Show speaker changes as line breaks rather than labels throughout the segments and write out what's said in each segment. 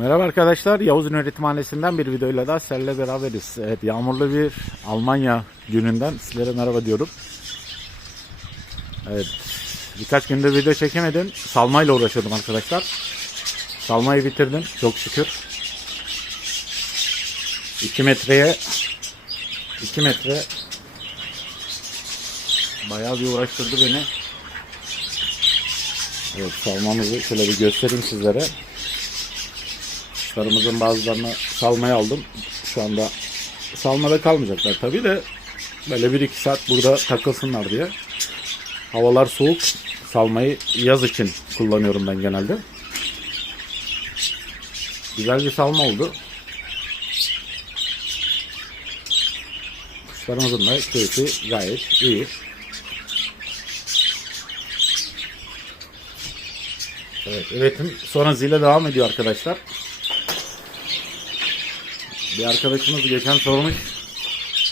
Merhaba arkadaşlar. Yavuz Üretimhanesi'nden bir videoyla daha sizlerle beraberiz. Evet, yağmurlu bir Almanya gününden sizlere merhaba diyorum. Evet, birkaç gündür video çekemedim. Salmayla uğraşıyordum arkadaşlar. Salmayı bitirdim çok şükür. 2 metreye 2 metre bayağı bir uğraştırdı beni. Evet, salmamızı şöyle bir göstereyim sizlere. Kuşlarımızın bazılarını salmaya aldım. Şu anda salmada kalmayacaklar tabii de böyle 1-2 saat burada takılsınlar diye. Havalar soğuk. Salmayı yaz için kullanıyorum ben genelde. Güzel bir salma oldu. Kuşlarımızın da keyfi gayet iyi. Evet, üretim sonra zile devam ediyor arkadaşlar. Bir arkadaşımız geçen sormuş.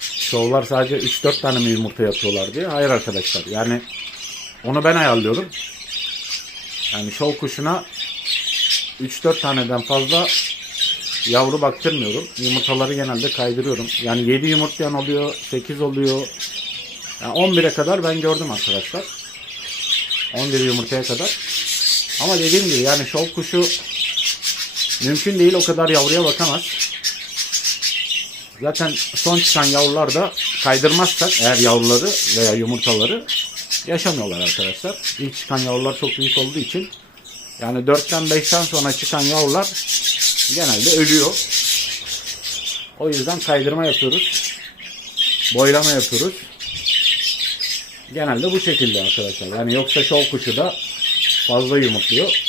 Şovlar sadece 3-4 tane mi yumurta yapıyorlar diye. Hayır arkadaşlar. Yani onu ben ayarlıyorum. Yani şov kuşuna 3-4 taneden fazla yavru baktırmıyorum. Yumurtaları genelde kaydırıyorum. Yani 7 yumurtlayan oluyor, 8 oluyor. Yani 11'e kadar ben gördüm arkadaşlar. 11 yumurtaya kadar. Ama dediğim gibi yani şov kuşu mümkün değil o kadar yavruya bakamaz. Zaten son çıkan yavrular da kaydırmazsak eğer yavruları veya yumurtaları yaşamıyorlar arkadaşlar. İlk çıkan yavrular çok büyük olduğu için yani 4'ten 5'ten sonra çıkan yavrular genelde ölüyor. O yüzden kaydırma yapıyoruz. Boylama yapıyoruz. Genelde bu şekilde arkadaşlar. Yani yoksa şov kuşu da fazla yumurtluyor.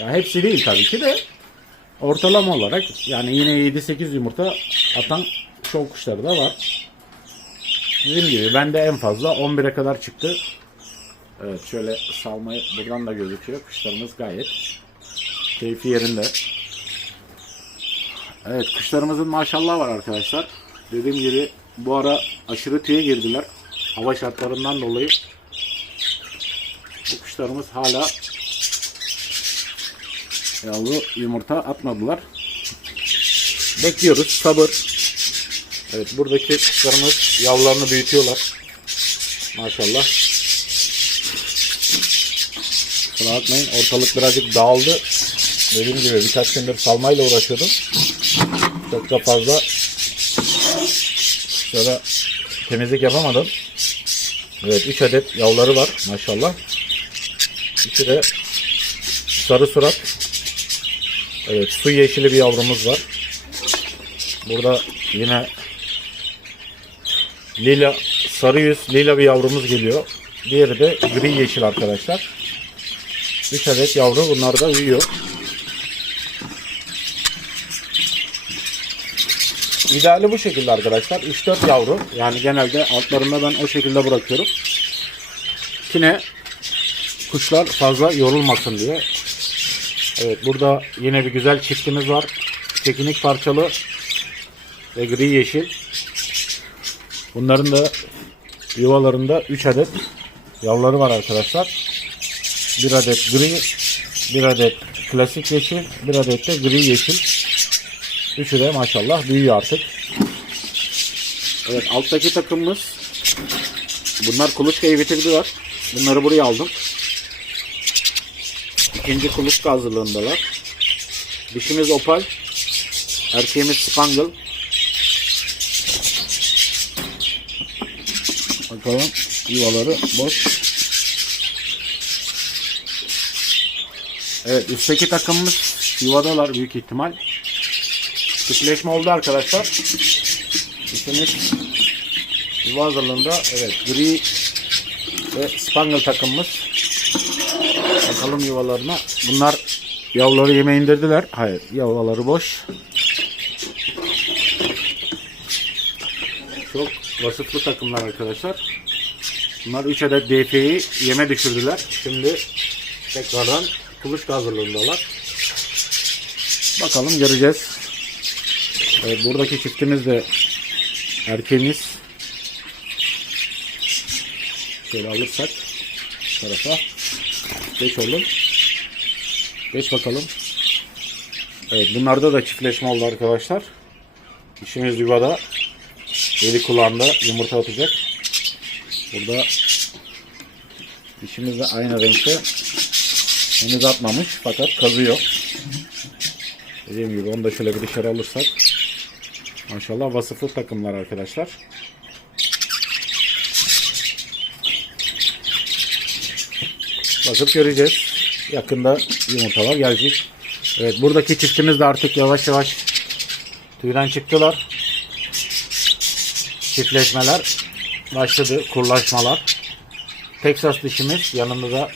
Ya hepsi değil tabii ki de ortalama olarak yani yine 7-8 yumurta atan şov kuşları da var. Bizim gibi bende en fazla 11'e kadar çıktı. Evet şöyle salmayı buradan da gözüküyor. Kuşlarımız gayet keyfi yerinde. Evet kuşlarımızın maşallah var arkadaşlar. Dediğim gibi bu ara aşırı tüye girdiler. Hava şartlarından dolayı bu kuşlarımız hala yavru yumurta atmadılar. Bekliyoruz. Sabır. Evet buradaki kuşlarımız yavrularını büyütüyorlar. Maşallah. Kusura bakmayın ortalık birazcık dağıldı. Dediğim gibi birkaç gündür salmayla uğraşıyordum. Çok da fazla kuşlara temizlik yapamadım. Evet 3 adet yavruları var maşallah. İki de sarı surat. Evet su yeşili bir yavrumuz var. Burada yine lila sarı yüz lila bir yavrumuz geliyor. Diğeri de gri yeşil arkadaşlar. 3 adet yavru bunlar da büyüyor. İdeali bu şekilde arkadaşlar. 3-4 yavru. Yani genelde altlarında ben o şekilde bırakıyorum. Yine kuşlar fazla yorulmasın diye. Evet burada yine bir güzel çiftimiz var. Tekinik parçalı ve gri yeşil. Bunların da yuvalarında 3 adet yavruları var arkadaşlar. 1 adet gri, 1 adet klasik yeşil, 1 adet de gri yeşil. Üçü de maşallah büyüyor artık. Evet alttaki takımımız bunlar kuluçkayı bitirdiler. Bunları buraya aldım. İkinci kuluçka hazırlığındalar. Dişimiz opal. Erkeğimiz spangle. Bakalım yuvaları boş. Evet üstteki takımımız yuvadalar büyük ihtimal. Çiftleşme oldu arkadaşlar. Dişimiz yuva hazırlığında evet gri ve spangle takımımız. Bakalım yuvalarına. Bunlar yavruları yeme indirdiler. Hayır yavruları boş. Çok vasıflı takımlar arkadaşlar. Bunlar 3 adet DP'yi yeme düşürdüler. Şimdi tekrardan kuluçka hazırlığındalar. Bakalım göreceğiz. Evet, buradaki çiftimiz de erkeğimiz. Şöyle alırsak tarafa. Geç oğlum. Geç bakalım. Evet bunlarda da çiftleşme oldu arkadaşlar. İşimiz yuvada. Eli kulağında yumurta atacak. Burada dişimiz de aynı renkte. Henüz atmamış fakat kazıyor. Dediğim gibi onu da şöyle bir dışarı alırsak. Maşallah vasıflı takımlar arkadaşlar. Bakıp göreceğiz. Yakında yumurtalar gelecek. Evet buradaki çiftimiz de artık yavaş yavaş tüyden çıktılar. Çiftleşmeler başladı. Kurlaşmalar. Texas dişimiz yanında da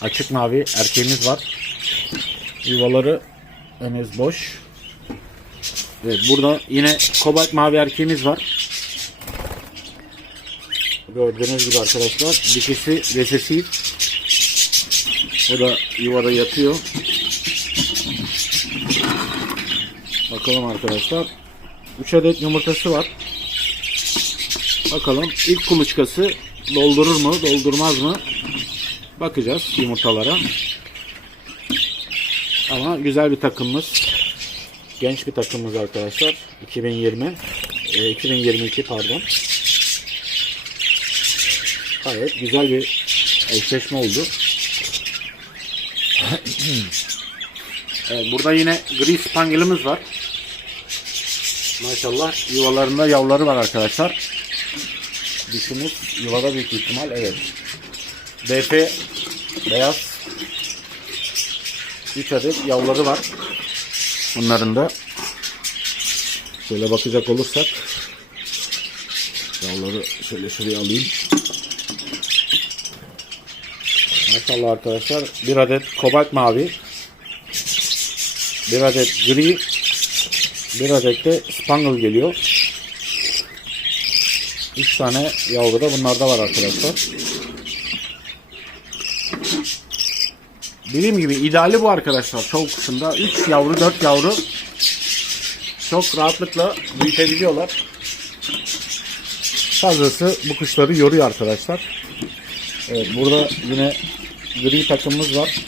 açık mavi erkeğimiz var. Yuvaları henüz boş. Evet burada yine kobalt mavi erkeğimiz var. Gördüğünüz gibi arkadaşlar dişisi resesif. O da yuvada yatıyor. Bakalım arkadaşlar. 3 adet yumurtası var. Bakalım ilk kuluçkası doldurur mu doldurmaz mı? Bakacağız yumurtalara. Ama güzel bir takımımız. Genç bir takımımız arkadaşlar. 2020 e, 2022 pardon. Gayet güzel bir eşleşme oldu. evet, burada yine gri spangelimiz var. Maşallah yuvalarında yavruları var arkadaşlar. Dişimiz yuvada büyük ihtimal evet. BP beyaz 3 adet yavruları var. Bunların da şöyle bakacak olursak yavruları şöyle şuraya alayım. Maşallah arkadaşlar bir adet kobalt mavi bir adet gri bir adet de spangle geliyor. 3 tane yavru da bunlarda var arkadaşlar. Dediğim gibi ideali bu arkadaşlar. Çoğu kuşunda 3 yavru 4 yavru çok rahatlıkla büyütebiliyorlar. Fazlası bu kuşları yoruyor arkadaşlar. Evet burada yine gri takımımız var.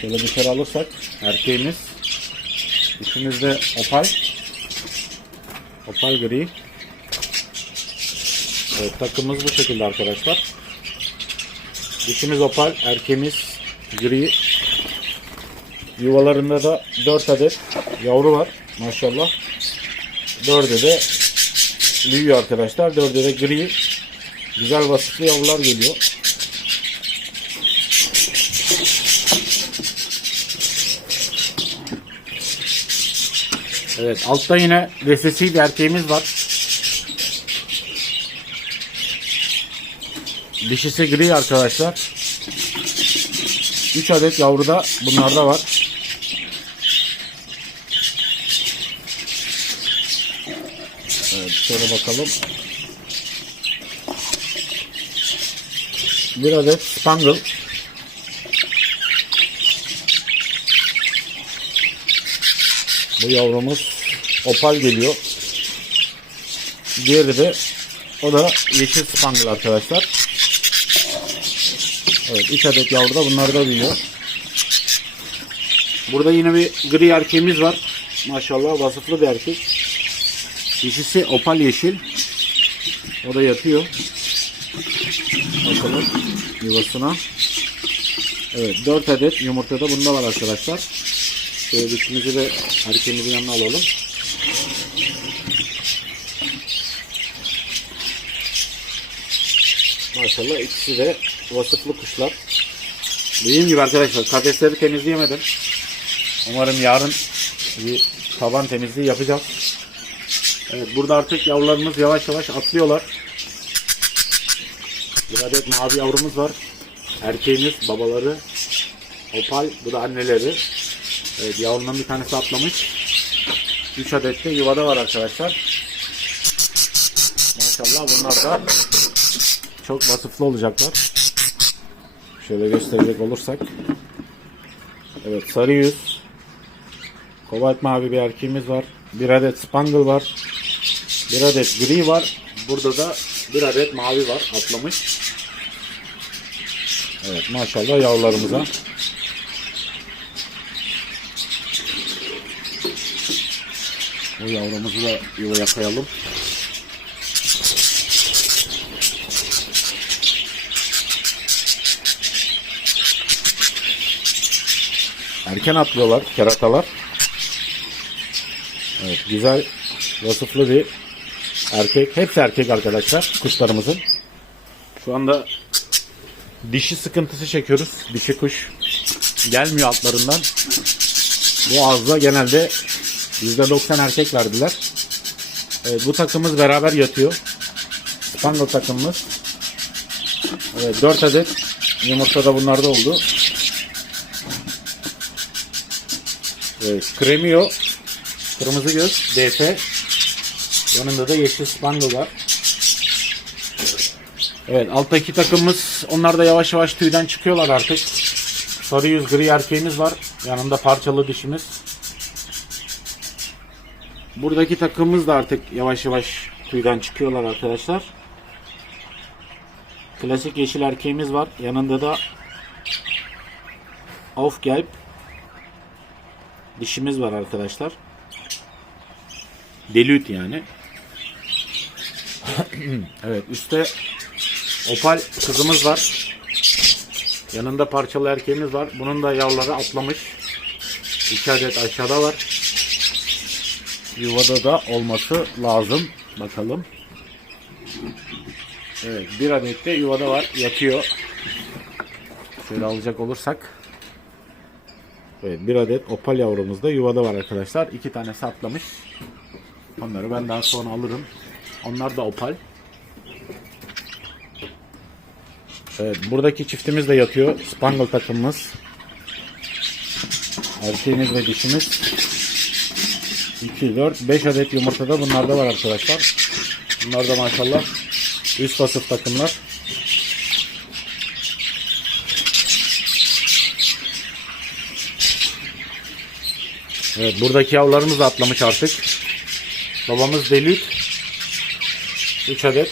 Şöyle dışarı alırsak erkeğimiz. Dişimizde opal. Opal gri. Evet takımımız bu şekilde arkadaşlar. Dişimiz opal, erkeğimiz gri. Yuvalarında da 4 adet yavru var maşallah. 4'e de büyüyor arkadaşlar. 4'e de gri. Güzel vasıflı yavrular geliyor. Evet altta yine resesi bir erkeğimiz var. Dişisi gri arkadaşlar. 3 adet yavru da bunlarda var. Evet şöyle bakalım. Bir adet spangle. Bu yavrumuz opal geliyor. Diğeri de o da yeşil spangle arkadaşlar. Evet 3 adet yavru da bunlar da büyüyor. Burada yine bir gri erkeğimiz var. Maşallah vasıflı bir erkek. Dişisi opal yeşil. O da yatıyor. Bakalım yuvasına. Evet 4 adet yumurta da bunda var arkadaşlar. Şöyle dişimizi de erkeğimizin yanına alalım. Maşallah ikisi de vasıflı kuşlar. Dediğim gibi arkadaşlar kafesleri temizleyemedim. Umarım yarın bir taban temizliği yapacağız. Evet burada artık yavrularımız yavaş yavaş atlıyorlar. Bir adet mavi yavrumuz var. Erkeğimiz, babaları. Opal, bu da anneleri. Evet yavrunun bir tanesi atlamış. 3 adet de yuvada var arkadaşlar. Maşallah bunlar da çok vasıflı olacaklar. Şöyle gösterecek olursak. Evet sarı yüz. Kobalt mavi bir erkeğimiz var. Bir adet spangle var. Bir adet gri var. Burada da bir adet mavi var atlamış. Evet maşallah yavrularımıza. O yavrumuzu da yuva koyalım. Erken atlıyorlar keratalar. Evet güzel vasıflı bir erkek. Hepsi erkek arkadaşlar kuşlarımızın. Şu anda dişi sıkıntısı çekiyoruz. Dişi kuş gelmiyor altlarından. Bu ağızda genelde %90 erkek verdiler. Evet, bu takımımız beraber yatıyor. Spangle takımımız. Evet, 4 adet yumurta da bunlarda oldu. Evet, Cremio, kırmızı göz, DF. Yanında da yeşil Spangle var. Evet, alttaki takımımız, onlar da yavaş yavaş tüyden çıkıyorlar artık. Sarı yüz gri erkeğimiz var. Yanında parçalı dişimiz. Buradaki takımımız da artık yavaş yavaş tüyden çıkıyorlar arkadaşlar. Klasik yeşil erkeğimiz var. Yanında da Aufgelb dişimiz var arkadaşlar. Delüt yani. evet üstte opal kızımız var. Yanında parçalı erkeğimiz var. Bunun da yavruları atlamış. İki adet aşağıda var. Yuvada da olması lazım. Bakalım. Evet bir adet de yuvada var. Yatıyor. Şöyle alacak olursak. Evet bir adet opal yavrumuz da yuvada var arkadaşlar. İki tane atlamış. Onları ben daha sonra alırım. Onlar da opal. Evet, buradaki çiftimiz de yatıyor. Spangle takımımız. Erkeğimiz ve dişimiz. 2, 4, 5 adet yumurta da bunlarda var arkadaşlar. Bunlar da maşallah üst vasıf takımlar. Evet buradaki yavrularımız da atlamış artık. Babamız Delüt. 3 adet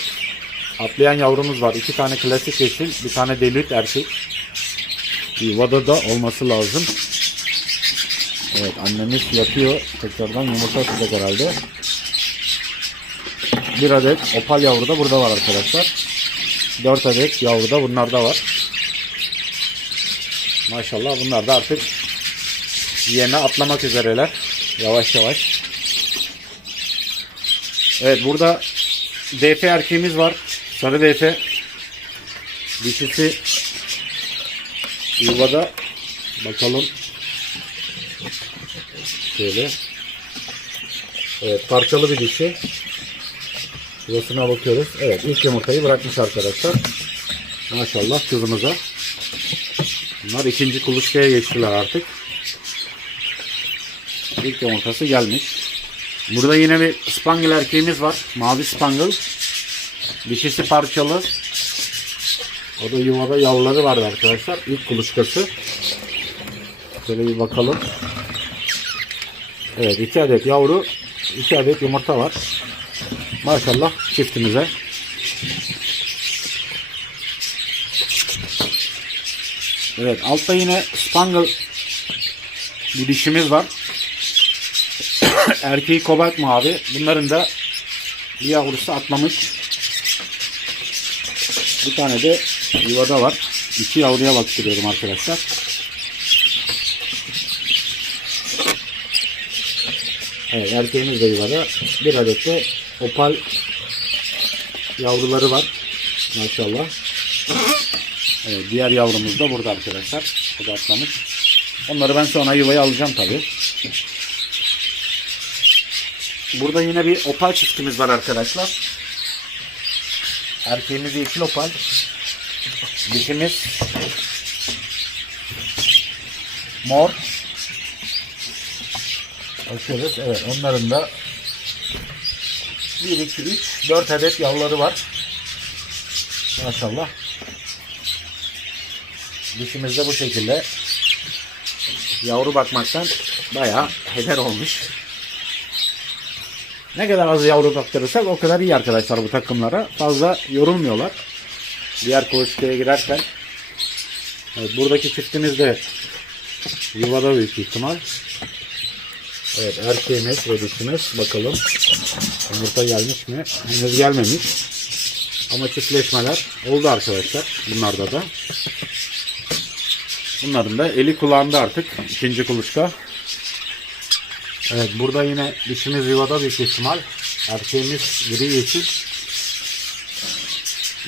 atlayan yavrumuz var. 2 tane klasik yeşil, bir tane Delüt erkek. Yuvada da olması lazım. Evet annemiz yatıyor. Tekrardan yumurta atacak herhalde. Bir adet opal yavru da burada var arkadaşlar. 4 adet yavru da bunlarda var. Maşallah bunlar da artık yeme atlamak üzereler. Yavaş yavaş. Evet burada DF erkeğimiz var. Sarı DF. Dişisi yuvada. Bakalım. Şöyle. Evet parçalı bir dişi. Yuvasına bakıyoruz. Evet ilk yumurtayı bırakmış arkadaşlar. Maşallah kızımıza. Bunlar ikinci kuluçkaya geçtiler artık. İlk yumurtası gelmiş. Burada yine bir spangle erkeğimiz var. Mavi spangle. Dişisi parçalı. O da yuvada yavruları vardı arkadaşlar. İlk kuluçkası. Şöyle bir bakalım. Evet iki adet yavru, iki adet yumurta var. Maşallah çiftimize. Evet altta yine spangle bir dişimiz var. Erkeği kobalt mavi. Bunların da bir yavrusu atlamış. Bir tane de yuvada var. İki yavruya baktırıyorum arkadaşlar. Evet erkeğimiz de yuvada. Bir adet de opal yavruları var. Maşallah. Evet, diğer yavrumuz da burada arkadaşlar. O da atlamış. Onları ben sonra yuvaya alacağım tabi. Burada yine bir opal çiftimiz var arkadaşlar. Erkeğimiz yeşil opal. Dişimiz mor. Açıyoruz. Evet onların da 1, 2, 3, 4 adet yavruları var. Maşallah. Dişimiz de bu şekilde. Yavru bakmaktan bayağı heder olmuş. Ne kadar az yavru baktırırsak o kadar iyi arkadaşlar bu takımlara. Fazla yorulmuyorlar. Diğer kuluçkaya girerken. Evet, buradaki çiftimiz de yuvada büyük ihtimal. Evet erkeğimiz ve dişimiz bakalım. Yumurta gelmiş mi? Henüz gelmemiş. Ama çiftleşmeler oldu arkadaşlar. Bunlarda da. Bunların da eli kulağında artık. ikinci kuluçka. Evet burada yine dişimiz yuvada büyük ihtimal. Erkeğimiz gri yeşil.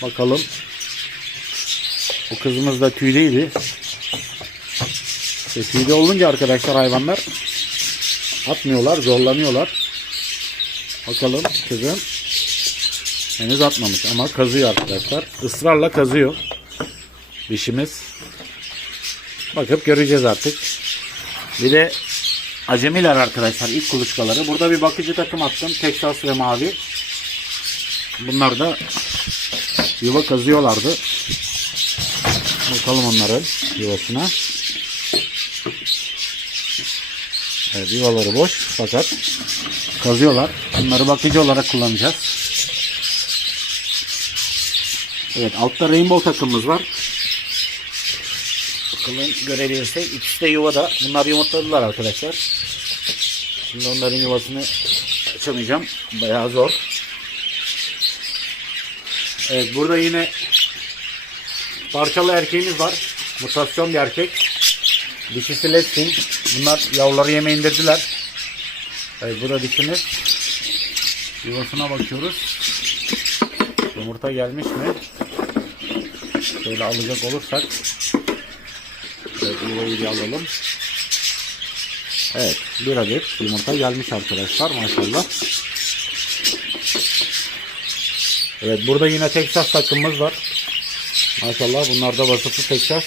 Bakalım. O kızımız da tüylüydü. İşte tüylü olunca arkadaşlar hayvanlar atmıyorlar, zorlanıyorlar. Bakalım kızım henüz atmamış ama kazıyor arkadaşlar. Israrla kazıyor. Dişimiz. Bakıp göreceğiz artık. Bir de acemiler arkadaşlar ilk kuluçkaları. Burada bir bakıcı takım attım. Texas ve mavi. Bunlar da yuva kazıyorlardı. Bakalım onların yuvasına. Evet, yuvaları boş fakat kazıyorlar. Bunları bakıcı olarak kullanacağız. Evet altta rainbow takımımız var. Bakalım görebilirsek. İkisi de yuvada. Bunlar yumurtladılar arkadaşlar. Şimdi onların yuvasını açamayacağım. Bayağı zor. Evet burada yine parçalı erkeğimiz var. Mutasyon bir erkek. Dişisi Letsing. Bunlar yavruları yeme indirdiler. Evet bu da dişimiz. Yuvasına bakıyoruz. Yumurta gelmiş mi? Şöyle alacak olursak. Evet yuvayı bir alalım. Evet bir adet yumurta gelmiş arkadaşlar maşallah. Evet burada yine Texas takımımız var. Maşallah bunlar da vasıflı Texas.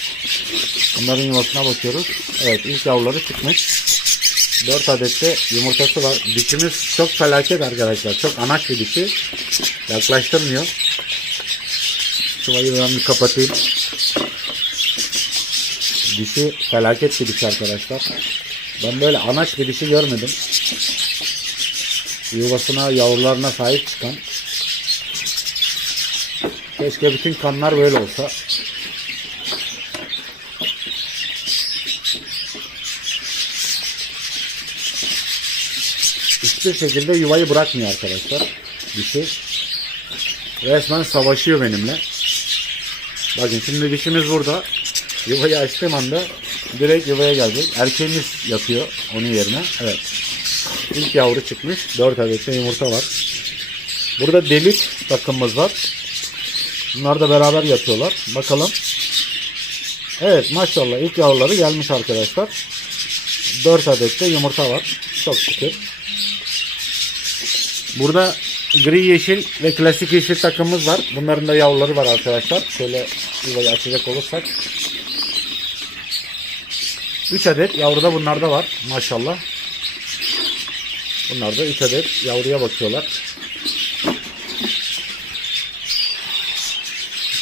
Bunların yuvasına bakıyoruz. Evet ilk yavruları çıkmış. 4 adet de yumurtası var. Dişimiz çok felaket arkadaşlar. Çok anaç bir dişi. Yaklaştırmıyor. Şurayı ben bir kapatayım. Dişi felaket bir dişi arkadaşlar. Ben böyle anaç bir dişi görmedim. Yuvasına, yavrularına sahip çıkan. Keşke bütün kanlar böyle olsa. Hiçbir şekilde yuvayı bırakmıyor arkadaşlar. Dişi. Resmen savaşıyor benimle. Bakın şimdi dişimiz burada. Yuvayı açtığım anda direkt yuvaya gelecek. Erkeğimiz yatıyor onun yerine. Evet. İlk yavru çıkmış. 4 adet de yumurta var. Burada delik takımımız var. Bunlar da beraber yatıyorlar. Bakalım. Evet maşallah ilk yavruları gelmiş arkadaşlar. 4 adet de yumurta var. Çok şükür. Burada gri yeşil ve klasik yeşil takımımız var. Bunların da yavruları var arkadaşlar. Şöyle yuvayı açacak olursak. 3 adet yavru da bunlarda var. Maşallah. Bunlar da 3 adet yavruya bakıyorlar.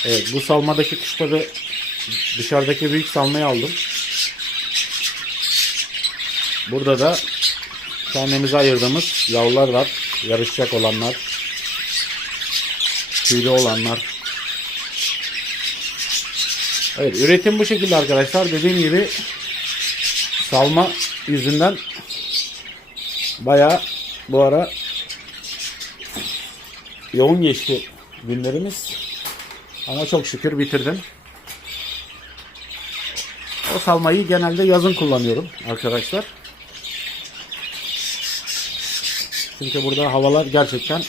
Evet bu salmadaki kuşları dışarıdaki büyük salmayı aldım. Burada da kendimize ayırdığımız yavrular var. Yarışacak olanlar. Tüylü olanlar. Evet üretim bu şekilde arkadaşlar. Dediğim gibi salma yüzünden bayağı bu ara yoğun geçti günlerimiz. Ama çok şükür bitirdim. O salmayı genelde yazın kullanıyorum arkadaşlar. Çünkü burada havalar gerçekten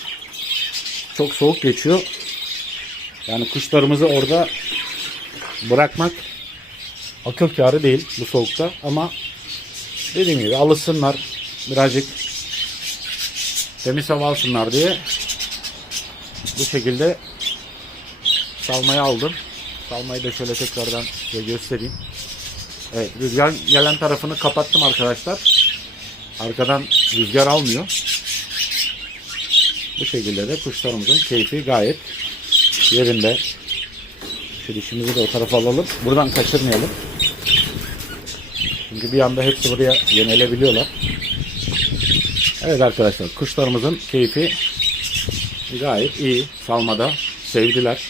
çok soğuk geçiyor. Yani kuşlarımızı orada bırakmak akıl kârı değil bu soğukta ama dediğim gibi alışsınlar birazcık temiz hava alsınlar diye bu şekilde salmayı aldım. Salmayı da şöyle tekrardan size göstereyim. Evet rüzgar gelen tarafını kapattım arkadaşlar. Arkadan rüzgar almıyor. Bu şekilde de kuşlarımızın keyfi gayet yerinde. Şu dişimizi de o tarafa alalım. Buradan kaçırmayalım. Çünkü bir anda hepsi buraya yönelebiliyorlar. Evet arkadaşlar kuşlarımızın keyfi gayet iyi. Salmada sevdiler.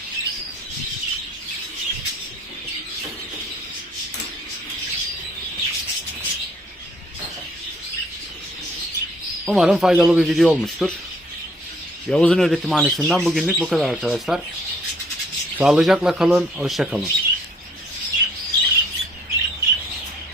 Umarım faydalı bir video olmuştur. Yavuz'un öğretimhanesinden bugünlük bu kadar arkadaşlar. Sağlıcakla kalın, hoşça kalın.